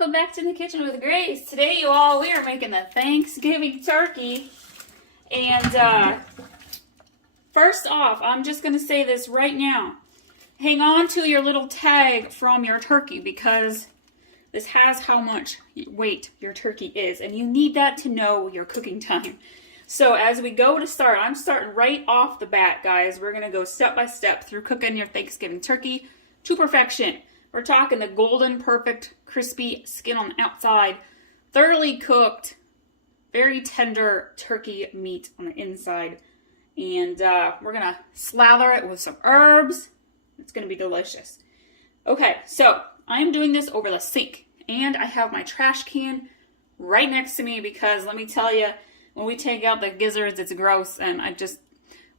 welcome back to the kitchen with Grace. Today, you all, we are making the Thanksgiving turkey. And first off, I'm just going to say this right now. Hang on to your little tag from your turkey because this has how much weight your turkey is. And you need that to know your cooking time. So as we go to start, I'm starting right off the bat, guys. We're going to go step by step through cooking your Thanksgiving turkey to perfection. We're talking the golden, perfect, crispy skin on the outside, thoroughly cooked, very tender turkey meat on the inside. And we're going to slather it with some herbs. It's going to be delicious. Okay, so I'm doing this over the sink. And I have my trash can right next to me because let me tell you, when we take out the gizzards, it's gross. And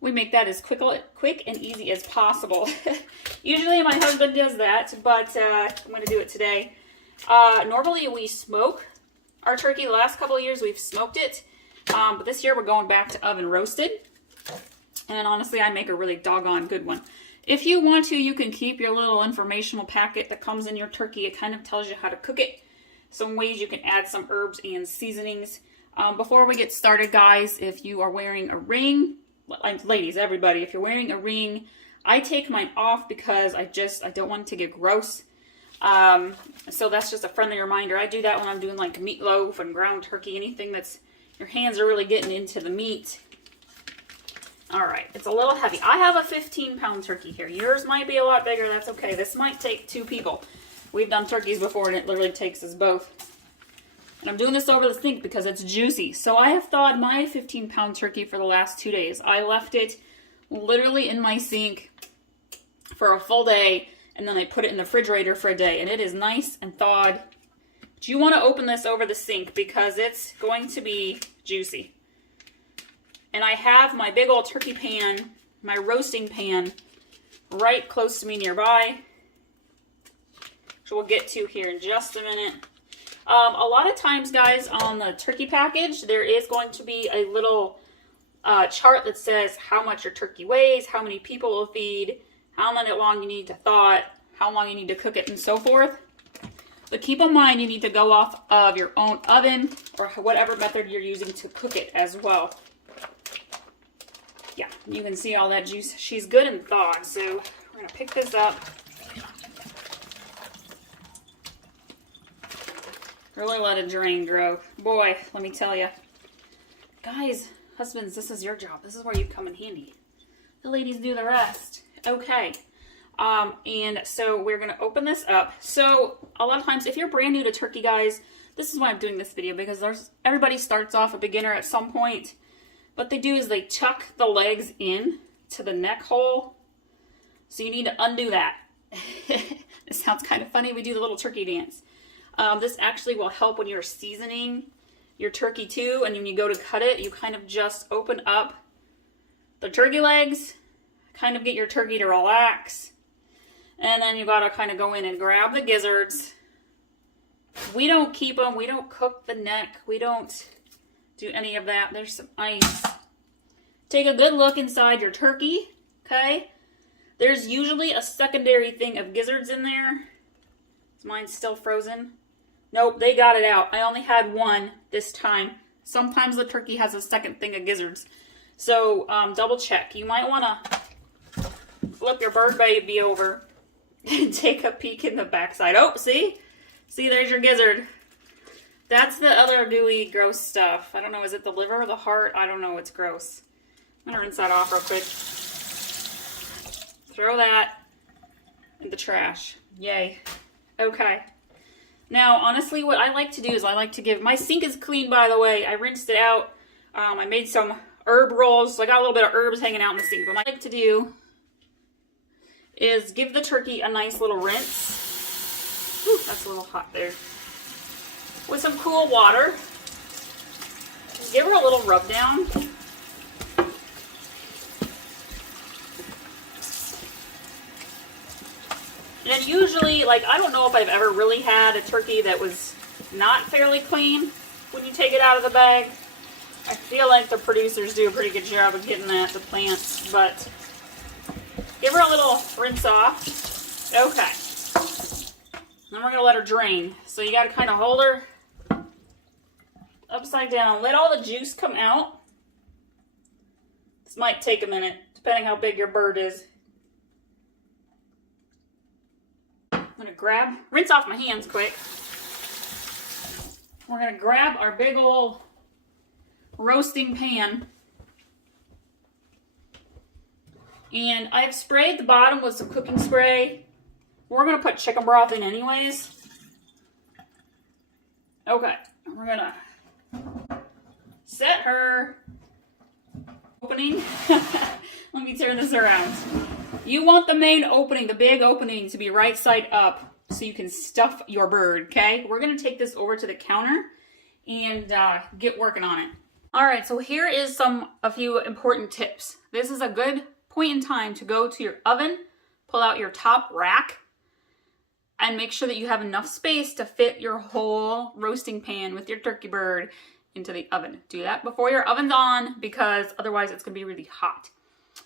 we make that as quick and easy as possible. Usually my husband does that, but I'm going to do it today. Normally we smoke our turkey. The last couple of years we've smoked it, but this year we're going back to oven roasted. And honestly, I make a really doggone good one. If you want to, you can keep your little informational packet that comes in your turkey. It kind of tells you how to cook it. Some ways you can add some herbs and seasonings. Before we get started, guys, if you are wearing a ring, ladies, everybody, if you're wearing a ring, I take mine off because I don't want it to get gross. So that's just a friendly reminder. I do that when I'm doing like meatloaf and ground turkey, anything that's, your hands are really getting into the meat. All right, it's a little heavy. I have a 15-pound turkey here. Yours might be a lot bigger. That's okay. This might take 2 people. We've done turkeys before and it literally takes us both. And I'm doing this over the sink because it's juicy. So I have thawed my 15-pound turkey for the last 2 days. I left it literally in my sink for a full day, and then I put it in the refrigerator for a day, and it is nice and thawed. But you want to open this over the sink because it's going to be juicy. And I have my big old turkey pan, my roasting pan, right close to me nearby, which we'll get to here in just a minute. A lot of times, guys, on the turkey package, there is going to be a little chart that says how much your turkey weighs, how many people will feed, how long you need to thaw it, how long you need to cook it, and so forth. But keep in mind, you need to go off of your own oven or whatever method you're using to cook it as well. Yeah, you can see all that juice. She's good and thawed, so we're going to pick this up. Really let it drain, grow. Boy, let me tell you. Guys, husbands, this is your job. This is where you come in handy. The ladies do the rest. Okay. And so we're going to open this up. So a lot of times, if you're brand new to turkey, guys, this is why I'm doing this video, because everybody starts off a beginner at some point. What they do is they tuck the legs in to the neck hole. So you need to undo that. This sounds kind of funny. We do the little turkey dance. This actually will help when you're seasoning your turkey too, and when you go to cut it, you kind of just open up the turkey legs, kind of get your turkey to relax, and then you gotta kind of go in and grab the gizzards. We don't keep them, we don't cook the neck, we don't do any of that. There's some ice. Take a good look inside your turkey, okay? There's usually a secondary thing of gizzards in there. Is mine still frozen? Nope, they got it out. I only had one this time. Sometimes the turkey has a second thing of gizzards. So double check. You might want to flip your bird baby over and take a peek in the backside. Oh, see? See, there's your gizzard. That's the other gooey, gross stuff. I don't know, is it the liver or the heart? I don't know, it's gross. I'm gonna rinse that off real quick. Throw that in the trash. Yay. Okay. Now, honestly, what I like to do is I like to give... My sink is clean, by the way. I rinsed it out. I made some herb rolls. So I got a little bit of herbs hanging out in the sink. But what I like to do is give the turkey a nice little rinse. Whew, that's a little hot there. With some cool water. Give her a little rub down. And usually, like, I don't know if I've ever really had a turkey that was not fairly clean when you take it out of the bag. I feel like the producers do a pretty good job of getting that to plants, but give her a little rinse off. Okay. Then we're gonna let her drain. So you gotta kind of hold her upside down. Let all the juice come out. This might take a minute, depending how big your bird is. I'm gonna rinse off my hands quick. We're gonna grab our big old roasting pan. And I've sprayed the bottom with some cooking spray. We're gonna put chicken broth in anyways. Okay, we're gonna set her opening. Let me turn this around. You want the main opening, the big opening, to be right side up so you can stuff your bird, okay? We're gonna take this over to the counter and get working on it. All right, so here is a few important tips. This is a good point in time to go to your oven, pull out your top rack, and make sure that you have enough space to fit your whole roasting pan with your turkey bird into the oven. Do that before your oven's on because otherwise it's gonna be really hot.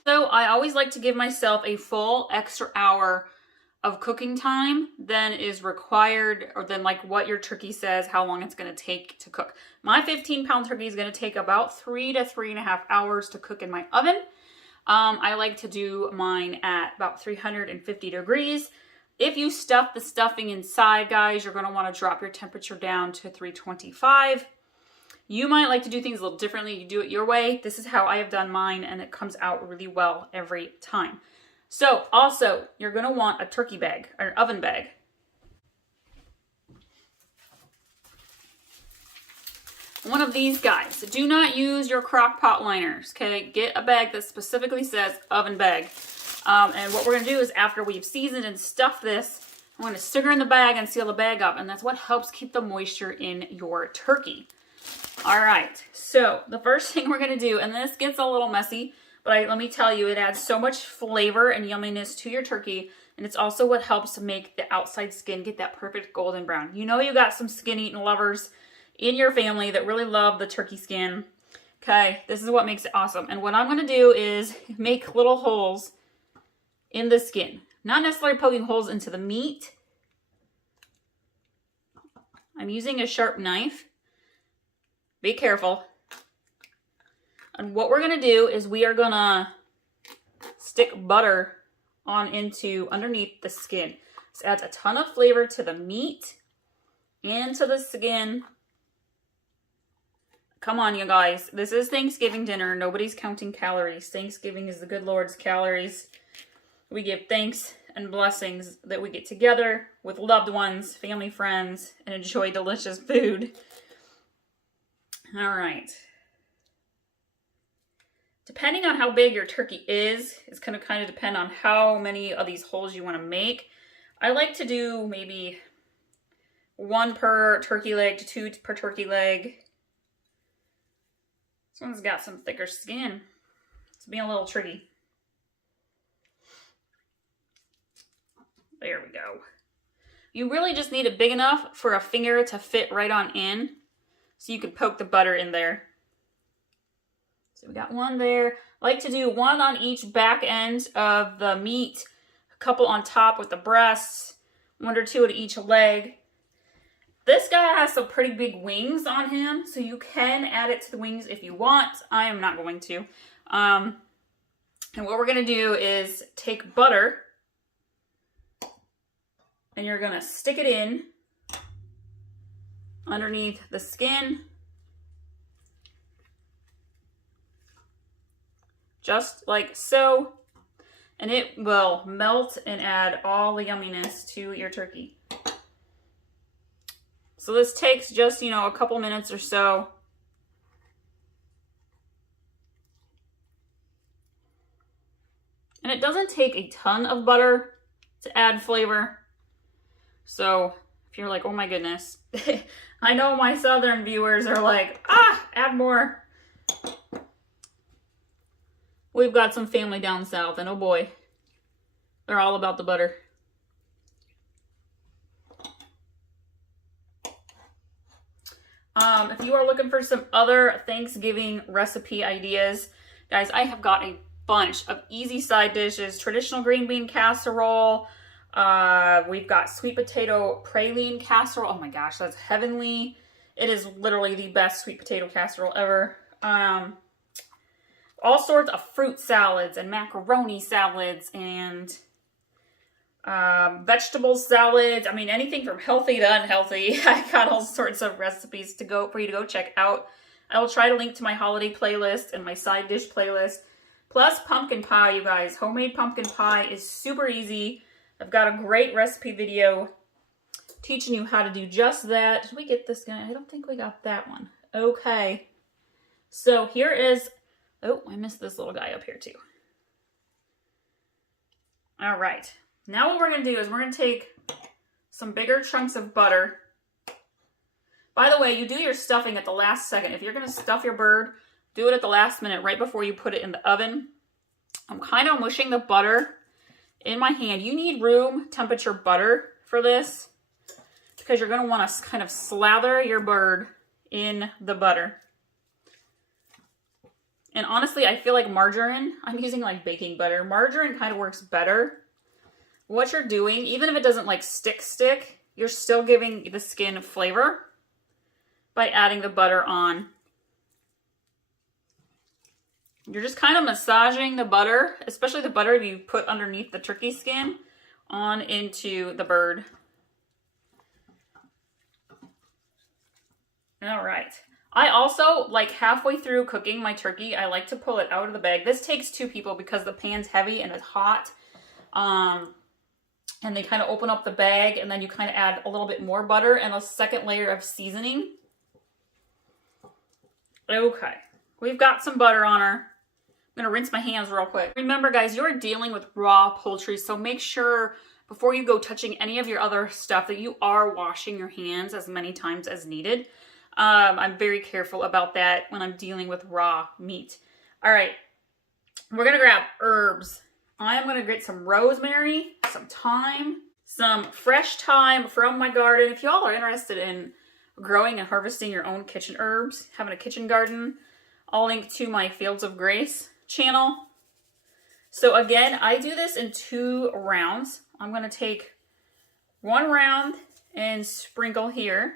So I always like to give myself a full extra hour of cooking time than is required, or than like what your turkey says how long it's gonna take to cook. My 15-pound turkey is gonna take about 3 to 3.5 hours to cook in my oven. I like to do mine at about 350 degrees. If you stuff the stuffing inside, guys, you're gonna wanna drop your temperature down to 325. You might like to do things a little differently. You do it your way. This is how I have done mine, and it comes out really well every time. So also, you're gonna want a turkey bag, or an oven bag. One of these guys. Do not use your crock pot liners, okay? Get a bag that specifically says oven bag. And what we're gonna do is, after we've seasoned and stuffed this, I'm gonna stick her in the bag and seal the bag up, and that's what helps keep the moisture in your turkey. All right, so the first thing we're gonna do, and this gets a little messy, but let me tell you, it adds so much flavor and yumminess to your turkey, and it's also what helps make the outside skin get that perfect golden brown. You know you got some skin-eating lovers in your family that really love the turkey skin. Okay, this is what makes it awesome. And what I'm gonna do is make little holes in the skin. Not necessarily poking holes into the meat. I'm using a sharp knife. Be careful. And what we're gonna do is we are gonna stick butter on into underneath the skin. This adds a ton of flavor to the meat and to the skin. Come on, you guys. This is Thanksgiving dinner. Nobody's counting calories. Thanksgiving is the good Lord's calories. We give thanks and blessings that we get together with loved ones, family, friends, and enjoy delicious food. All right. Depending on how big your turkey is, it's going to kind of depend on how many of these holes you want to make. I like to do maybe 1 per turkey leg to 2 per turkey leg. This one's got some thicker skin. It's being a little tricky. There we go. You really just need it big enough for a finger to fit right on in, so you can poke the butter in there. So we got 1 there. I like to do 1 on each back end of the meat, a couple on top with the breasts, 1 or 2 at each leg. This guy has some pretty big wings on him, so you can add it to the wings if you want. I am not going to. And what we're gonna do is take butter, and you're gonna stick it in underneath the skin. Just like so. And it will melt and add all the yumminess to your turkey. So this takes just, a couple minutes or so. And it doesn't take a ton of butter to add flavor. So if you're like, oh my goodness, I know my southern viewers are like, add more. We've got some family down south, and oh boy, they're all about the butter. If you are looking for some other Thanksgiving recipe ideas, guys, I have got a bunch of easy side dishes: traditional green bean casserole, We've got sweet potato praline casserole. Oh my gosh, that's heavenly. It is literally the best sweet potato casserole ever. All sorts of fruit salads and macaroni salads and vegetable salads. I mean, anything from healthy to unhealthy. I got all sorts of recipes for you to go check out. I will try to link to my holiday playlist and my side dish playlist. Plus pumpkin pie, you guys. Homemade pumpkin pie is super easy. I've got a great recipe video teaching you how to do just that. Did we get this guy? I don't think we got that one. Okay. So here is, oh, I missed this little guy up here too. All right. Now what we're going to do is we're going to take some bigger chunks of butter. By the way, you do your stuffing at the last second. If you're going to stuff your bird, do it at the last minute, right before you put it in the oven. I'm kind of mushing the butter in my hand. You need room temperature butter for this because you're going to want to kind of slather your bird in the butter. And honestly, I feel like margarine, I'm using like baking butter. Margarine kind of works better. What you're doing, even if it doesn't like stick, you're still giving the skin flavor by adding the butter on. You're just kind of massaging the butter, especially the butter you put underneath the turkey skin, on into the bird. All right. I also, like halfway through cooking my turkey, I like to pull it out of the bag. This takes 2 people because the pan's heavy and it's hot. And they kind of open up the bag and then you kind of add a little bit more butter and a second layer of seasoning. Okay. We've got some butter on her. I'm going to rinse my hands real quick. Remember, guys, you're dealing with raw poultry, so make sure before you go touching any of your other stuff that you are washing your hands as many times as needed. I'm very careful about that when I'm dealing with raw meat. All right, we're going to grab herbs. I am going to get some rosemary, some thyme, some fresh thyme from my garden. If y'all are interested in growing and harvesting your own kitchen herbs, having a kitchen garden, I'll link to my Fields of Grace channel. So again, I do this in 2 rounds. I'm going to take 1 round and sprinkle here.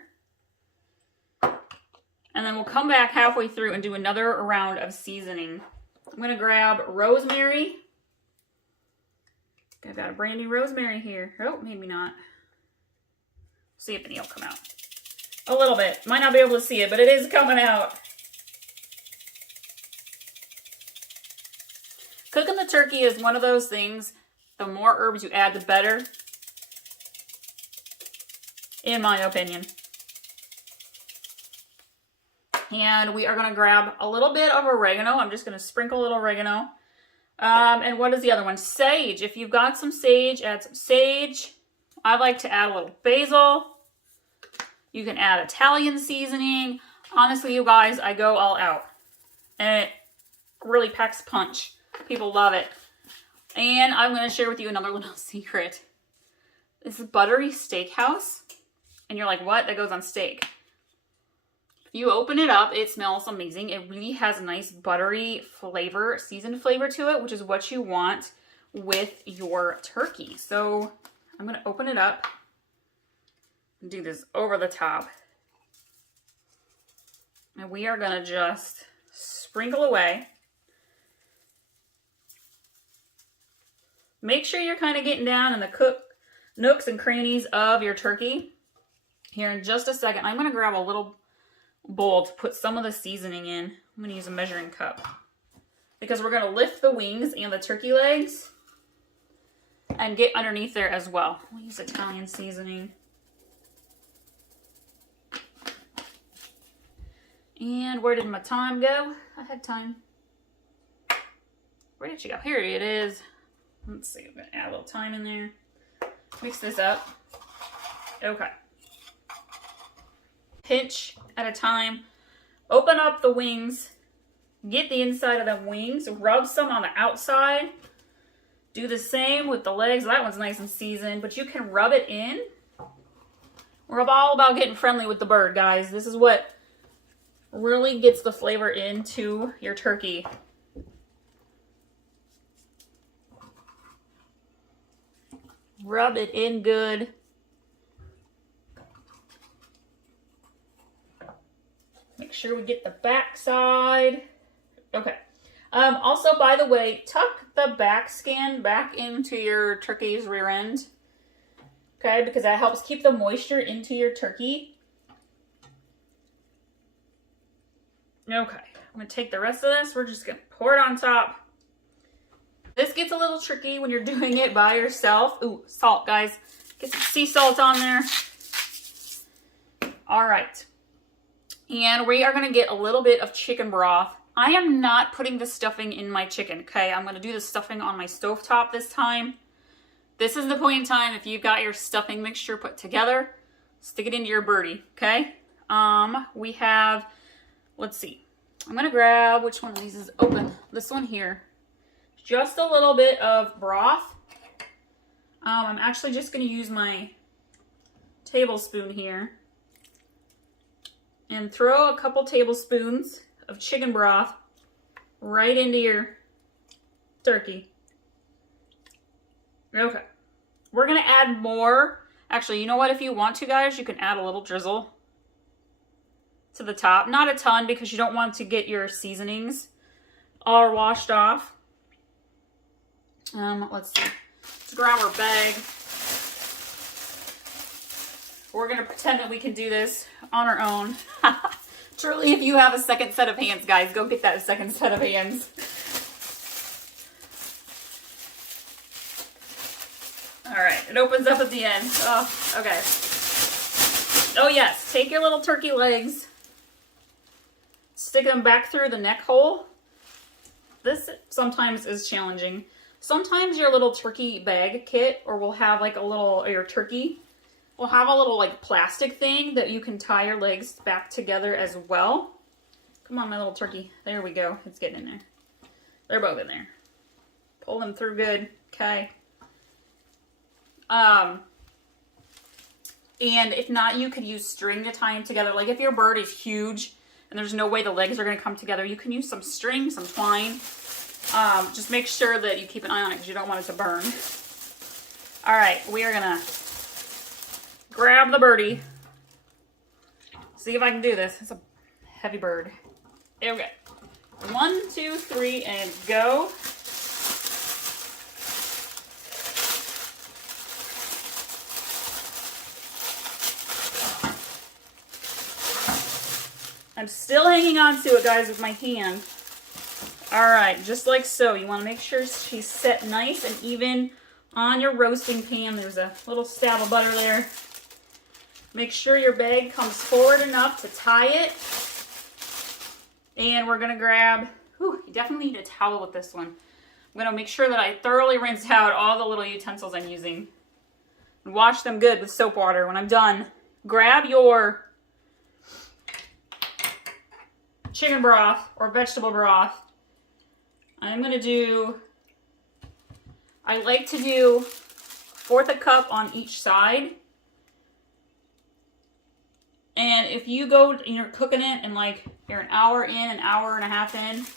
And then we'll come back halfway through and do another round of seasoning. I'm going to grab rosemary. I've got a brand new rosemary here. Oh, maybe not. See if any will come out. A little bit. Might not be able to see it, but it is coming out. Cooking the turkey is one of those things, the more herbs you add, the better, in my opinion. And we are going to grab a little bit of oregano. I'm just going to sprinkle a little oregano. And what is the other one? Sage. If you've got some sage, add some sage. I like to add a little basil. You can add Italian seasoning. Honestly, you guys, I go all out. And it really packs punch. People love it. And I'm going to share with you another little secret. This is buttery steakhouse. And you're like, what? That goes on steak. You open it up, it smells amazing. It really has a nice buttery flavor, seasoned flavor to it, which is what you want with your turkey. So I'm going to open it up and do this over the top. And we are going to just sprinkle away. Make sure you're kind of getting down in the nooks and crannies of your turkey. Here in just a second, I'm going to grab a little bowl to put some of the seasoning in. I'm going to use a measuring cup because we're going to lift the wings and the turkey legs and get underneath there as well. We'll use Italian seasoning. And where did my thyme go? I had thyme. Where did she go? Here it is. Let's see, I'm going to add a little thyme in there. Mix this up. Okay. Pinch at a time. Open up the wings. Get the inside of the wings. Rub some on the outside. Do the same with the legs. That one's nice and seasoned, but you can rub it in. We're all about getting friendly with the bird, guys. This is what really gets the flavor into your turkey. Rub it in good. Make sure we get the back side. Okay. Also, by the way, tuck the back skin back into your turkey's rear end. Okay, because that helps keep the moisture into your turkey. Okay, I'm going to take the rest of this. We're just going to pour it on top. This gets a little tricky when you're doing it by yourself. Ooh, salt, guys. Get some sea salt on there. All right. And we are going to get a little bit of chicken broth. I am not putting the stuffing in my chicken, okay? I'm going to do the stuffing on my stovetop this time. This is the point in time, if you've got your stuffing mixture put together, stick it into your birdie, okay? We have, let's see. I'm going to grab, which one of these is open? This one here. Just a little bit of broth. I'm actually just going to use my tablespoon here and throw a couple tablespoons of chicken broth right into your turkey. Okay. We're going to add more. Actually, you know what? If you want to, guys, you can add a little drizzle to the top. Not a ton because you don't want to get your seasonings all washed off. Let's see. Let's grab our bag. We're going to pretend that we can do this on our own. Truly, if you have a second set of hands, guys, go get that second set of hands. All right, it opens up at the end. Oh, okay. Oh, yes. Take your little turkey legs. Stick them back through the neck hole. This sometimes is challenging. Sometimes your little turkey bag kit, or will have like a little, or your turkey, will have a little like plastic thing that you can tie your legs back together as well. Come on, my little turkey. There we go. It's getting in there. They're both in there. Pull them through good. Okay. And if not, you could use string to tie them together. Like if your bird is huge and there's no way the legs are going to come together, you can use some string, some twine. Just make sure that you keep an eye on it because you don't want it to burn. All right, we are going to grab the birdie. See if I can do this. It's a heavy bird. Okay. 1, 2, 3, and go. I'm still hanging on to it, guys, with my hand. All right, just like so. You want to make sure she's set nice and even on your roasting pan. There's a little stab of butter there. Make sure your bag comes forward enough to tie it. And we're going to grab, you definitely need a towel with this one. I'm going to make sure that I thoroughly rinse out all the little utensils I'm using. And wash them good with soap water. When I'm done, grab your chicken broth or vegetable broth. I'm going to do, I like to do 1/4 cup on each side. And if you go and you're cooking it and like you're an hour in, an hour and a half in, and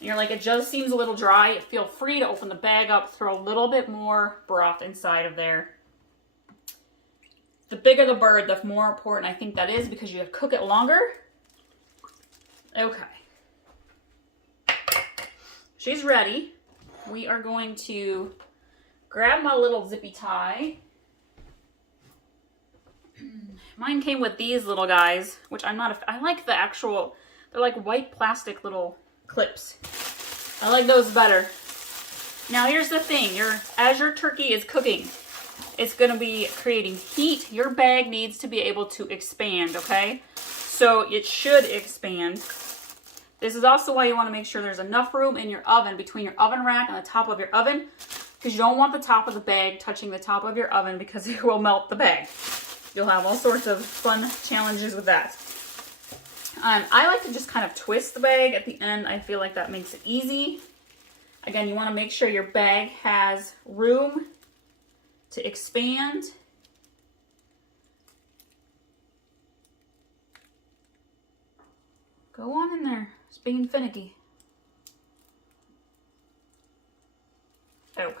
you're like, it just seems a little dry, feel free to open the bag up, throw a little bit more broth inside of there. The bigger the bird, the more important I think that is because you cook it longer. Okay. She's ready. We are going to grab my little zippy tie. Mine came with these little guys, which I'm not, I like the actual, they're like white plastic little clips. I like those better. Now here's the thing, as your turkey is cooking, it's going to be creating heat. Your bag needs to be able to expand, okay? So it should expand. This is also why you want to make sure there's enough room in your oven, between your oven rack and the top of your oven, because you don't want the top of the bag touching the top of your oven because it will melt the bag. You'll have all sorts of fun challenges with that. I like to just kind of twist the bag at the end. I feel like that makes it easy. Again, you want to make sure your bag has room to expand. Go on in there. It's being finicky. Okay.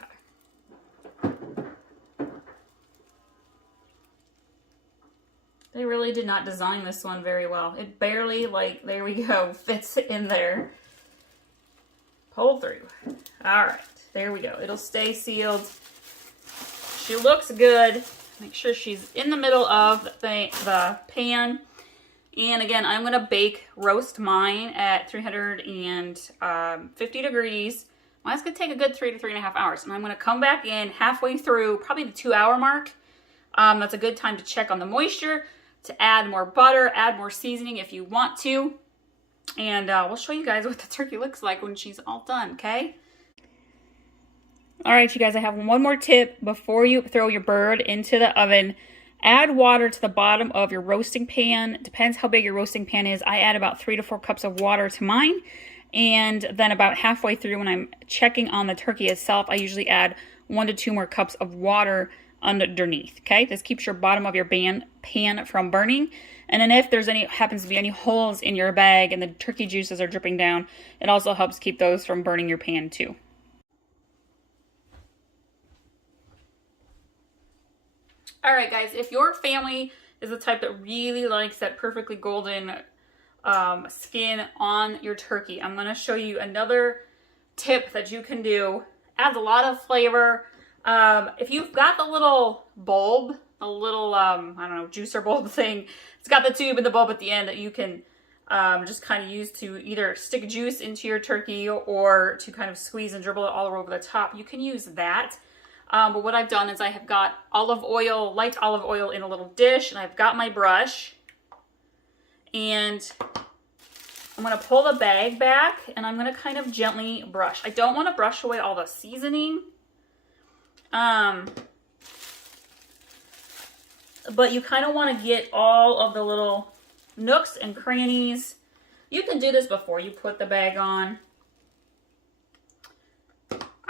did not design this one very well. It barely, like, there we go, fits in there. Pull through. All right, there we go. It'll stay sealed. She looks good. Make sure she's in the middle of the pan. And again, I'm gonna roast mine at 350 degrees. Mine's gonna take a good 3 to 3.5 hours. And I'm gonna come back in halfway through, probably the 2-hour mark. That's a good time to check on the moisture, to add more butter, add more seasoning if you want to. And we'll show you guys what the turkey looks like when she's all done, okay? All right, you guys, I have one more tip before you throw your bird into the oven. Add water to the bottom of your roasting pan. It depends how big your roasting pan is. I add about 3 to 4 cups of water to mine. And then about halfway through when I'm checking on the turkey itself, I usually add 1 to 2 more cups of water underneath, okay? This keeps your bottom of your pan from burning. And then if there's happens to be any holes in your bag and the turkey juices are dripping down, it also helps keep those from burning your pan too. All right, guys, if your family is the type that really likes that perfectly golden skin on your turkey, I'm going to show you another tip that you can do. Adds a lot of flavor. If you've got the little bulb, a little, I don't know, juicer bulb thing, it's got the tube and the bulb at the end that you can just kind of use to either stick juice into your turkey or to kind of squeeze and dribble it all over the top. You can use that. But what I've done is I have got olive oil, light olive oil in a little dish, and I've got my brush. And I'm going to pull the bag back, and I'm going to kind of gently brush. I don't want to brush away all the seasoning. But you kind of want to get all of the little nooks and crannies. You can do this before you put the bag on.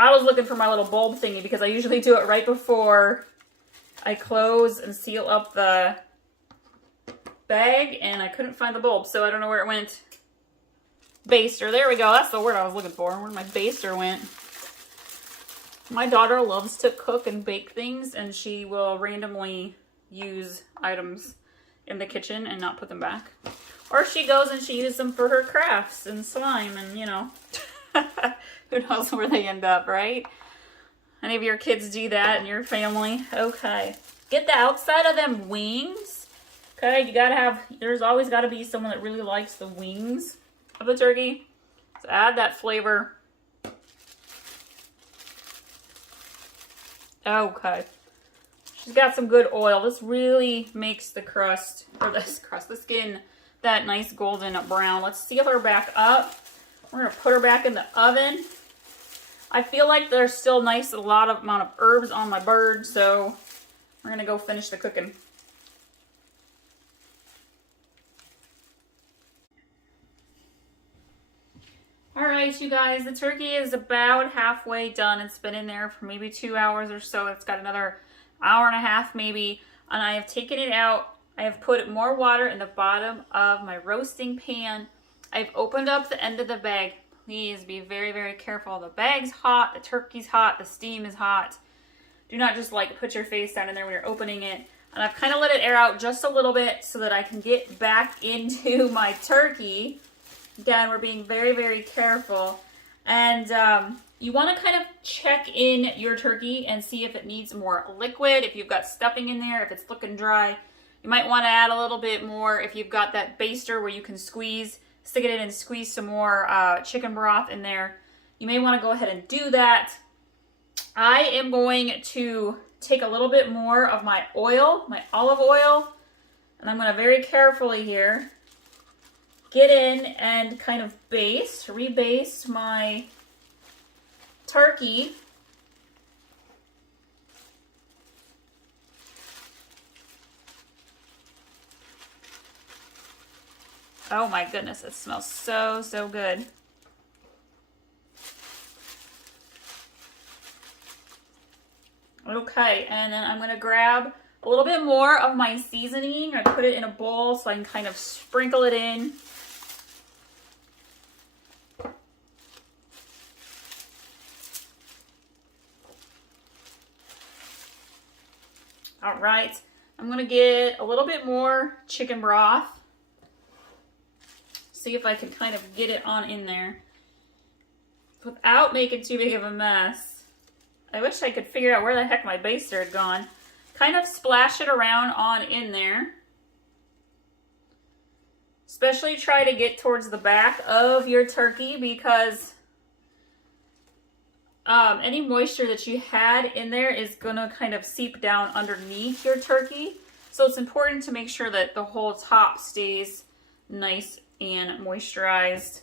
I was looking for my little bulb thingy because I usually do it right before I close and seal up the bag, and I couldn't find the bulb, so I don't know where it went. Baster, there we go. That's the word I was looking for. Where my baster went. My daughter loves to cook and bake things, and she will randomly use items in the kitchen and not put them back. Or she goes and she uses them for her crafts and slime and, you know, who knows where they end up, right? Any of your kids do that in your family? Okay. Get the outside of them wings. Okay, you gotta have, there's always gotta be someone that really likes the wings of the turkey. So add that flavor. Okay. She's got some good oil. This really makes the crust, or the skin, that nice golden brown. Let's seal her back up. We're gonna put her back in the oven. I feel like there's still a lot of amount of herbs on my bird, so we're gonna go finish the cooking. All right, you guys, the turkey is about halfway done. It's been in there for maybe 2 hours or so. It's got another hour and a half maybe, and I have taken it out. I have put more water in the bottom of my roasting pan. I've opened up the end of the bag. Please be very, very careful. The bag's hot, the turkey's hot, the steam is hot. Do not just like put your face down in there when you're opening it. And I've kind of let it air out just a little bit so that I can get back into my turkey. Again, we're being very, very careful. And you want to kind of check in your turkey and see if it needs more liquid, if you've got stuffing in there, if it's looking dry. You might want to add a little bit more if you've got that baster where you can squeeze, stick it in and squeeze some more chicken broth in there. You may want to go ahead and do that. I am going to take a little bit more of my oil, my olive oil, and I'm going to very carefully here get in and kind of rebaste my turkey. Oh my goodness, it smells so, so good. Okay, and then I'm going to grab a little bit more of my seasoning. I put it in a bowl so I can kind of sprinkle it in. All right, I'm going to get a little bit more chicken broth. See if I can kind of get it on in there without making too big of a mess. I wish I could figure out where the heck my baster had gone. Kind of splash it around on in there. Especially try to get towards the back of your turkey because any moisture that you had in there is going to kind of seep down underneath your turkey. So it's important to make sure that the whole top stays nice and moisturized.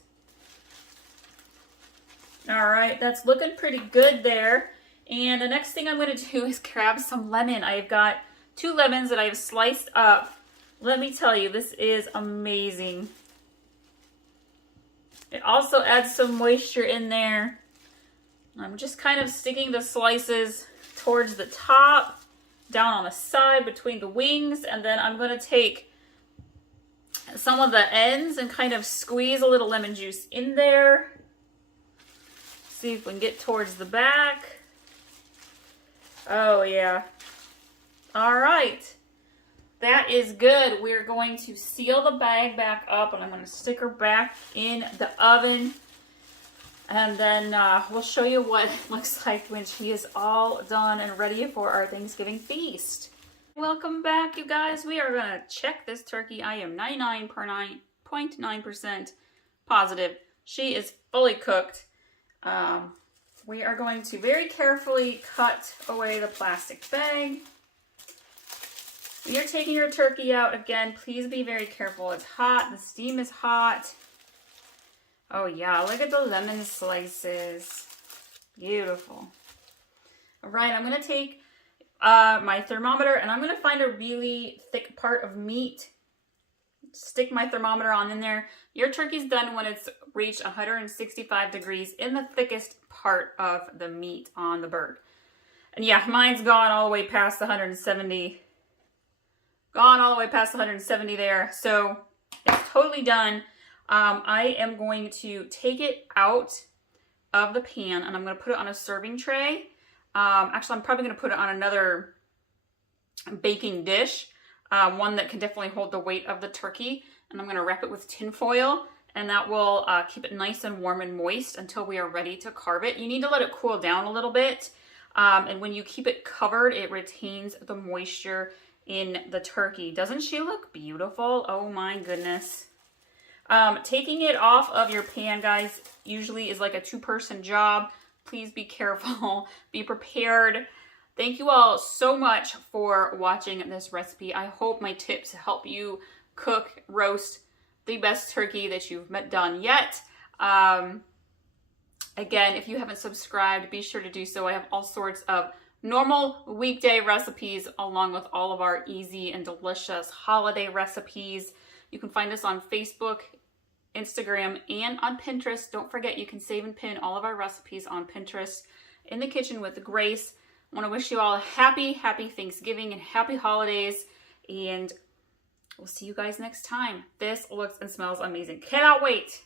All right, that's looking pretty good there. And the next thing I'm going to do is grab some lemon. I've got 2 lemons that I've sliced up. Let me tell you, this is amazing. It also adds some moisture in there. I'm just kind of sticking the slices towards the top, down on the side between the wings, and then I'm going to take some of the ends and kind of squeeze a little lemon juice in there. See if we can get towards the back. Oh yeah. All right. That is good. We're going to seal the bag back up and I'm going to stick her back in the oven. And then we'll show you what it looks like when she is all done and ready for our Thanksgiving feast. Welcome back, you guys. We are going to check this turkey. I am 99.9% positive she is fully cooked. We are going to very carefully cut away the plastic bag. When you're taking your turkey out, again, please be very careful. It's hot. The steam is hot. Oh yeah, look at the lemon slices. Beautiful. All right, I'm going to take my thermometer and I'm going to find a really thick part of meat. Stick my thermometer on in there. Your turkey's done when it's reached 165 degrees in the thickest part of the meat on the bird. And yeah, mine's gone all the way past 170. Gone all the way past 170 there. So it's totally done. I am going to take it out of the pan and I'm going to put it on a serving tray. Actually, I'm probably going to put it on another baking dish. One that can definitely hold the weight of the turkey. And I'm going to wrap it with tin foil. And that will keep it nice and warm and moist until we are ready to carve it. You need to let it cool down a little bit. And when you keep it covered, it retains the moisture in the turkey. Doesn't she look beautiful? Oh my goodness. Taking it off of your pan, guys, usually is like a 2-person job. Please be careful. Be prepared. Thank you all so much for watching this recipe. I hope my tips help you cook, roast the best turkey that you've done yet. Again, if you haven't subscribed, be sure to do so. I have all sorts of normal weekday recipes along with all of our easy and delicious holiday recipes. You can find us on Facebook, Instagram, and on Pinterest. Don't forget, you can save and pin all of our recipes on Pinterest. In the Kitchen with Grace. I want to wish you all a happy Thanksgiving and happy holidays. And we'll see you guys next time. This looks and smells amazing. Cannot wait.